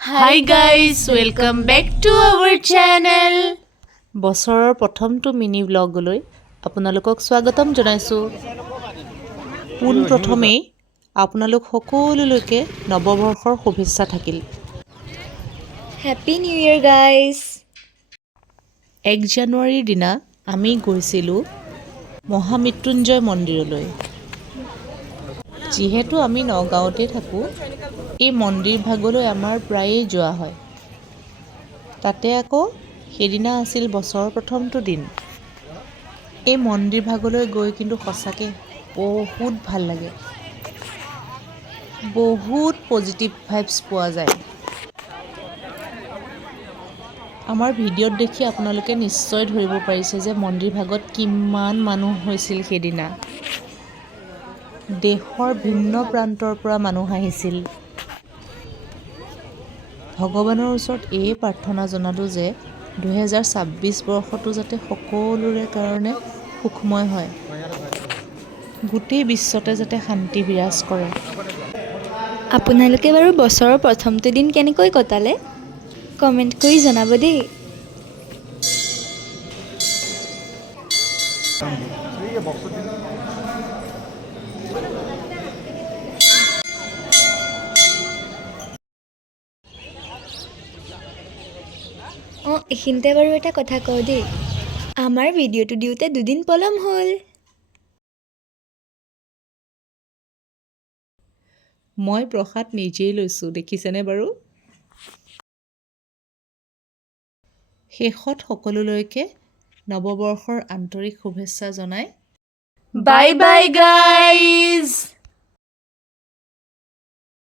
Hi guys, welcome back to our channel. বছৰৰ প্ৰথমটো mini ব্লগলৈ আপোনালোকক স্বাগতম জনাইছোঁ। পোনপ্ৰথমেই আপোনালোক সকলোলৈকে নৱবৰ্ষৰ শুভেচ্ছা থাকিল। Happy New Year, guys! 1 জানুৱাৰীৰ দিনা আমি গৈছিলোঁ মহামৃত্যুঞ্জয় মন্দিৰলৈ। যিহেতু আমি নগাঁৱতে থাকোঁ, এই মন্দিৰ ভাগলৈ আমাৰ প্ৰায়েই যোৱা হয়। তাতে আকৌ সেইদিনা আছিল বছৰৰ প্ৰথমটো দিন। এই মন্দিৰ ভাগলৈ গৈ কিন্তু সঁচাকৈ বহুত ভাল লাগে। বহুত পজিটিভ ভাইবছ পোৱা যায়। আমাৰ ভিডিঅ'ত দেখি আপোনালোকে নিশ্চয় ধৰিব পাৰিছে যে মন্দিৰ ভাগত কিমান মানুহ হৈছিল সেইদিনা। দেশৰ ভিন্ন প্ৰান্তৰ পৰা মানুহ আহিছিল। ভগৱানৰ ওচৰত এই প্ৰাৰ্থনা জনালোঁ যে 2026 বৰ্ষটো যাতে সকলোৰে কাৰণে সুখময় হয়। গোটেই বিশ্বতে যাতে শান্তি বিৰাজ কৰে। আপোনালোকে বাৰু বছৰৰ প্ৰথমটো দিন কেনেকৈ কটালে? কমেণ্ট কৰি জনাব দেই। এইখিনিতে বাৰু এটা কথা কওঁ দেই। আমাৰ ভিডিঅ'টো দিওঁতে 2 দিন পলম হ'ল। মই প্ৰসাদ নিজেই লৈছোঁ, দেখিছেনে বাৰু? শেষত সকলোলৈকে নৱবৰ্ষৰ আন্তৰিক শুভেচ্ছা জনাই Bye bye guys.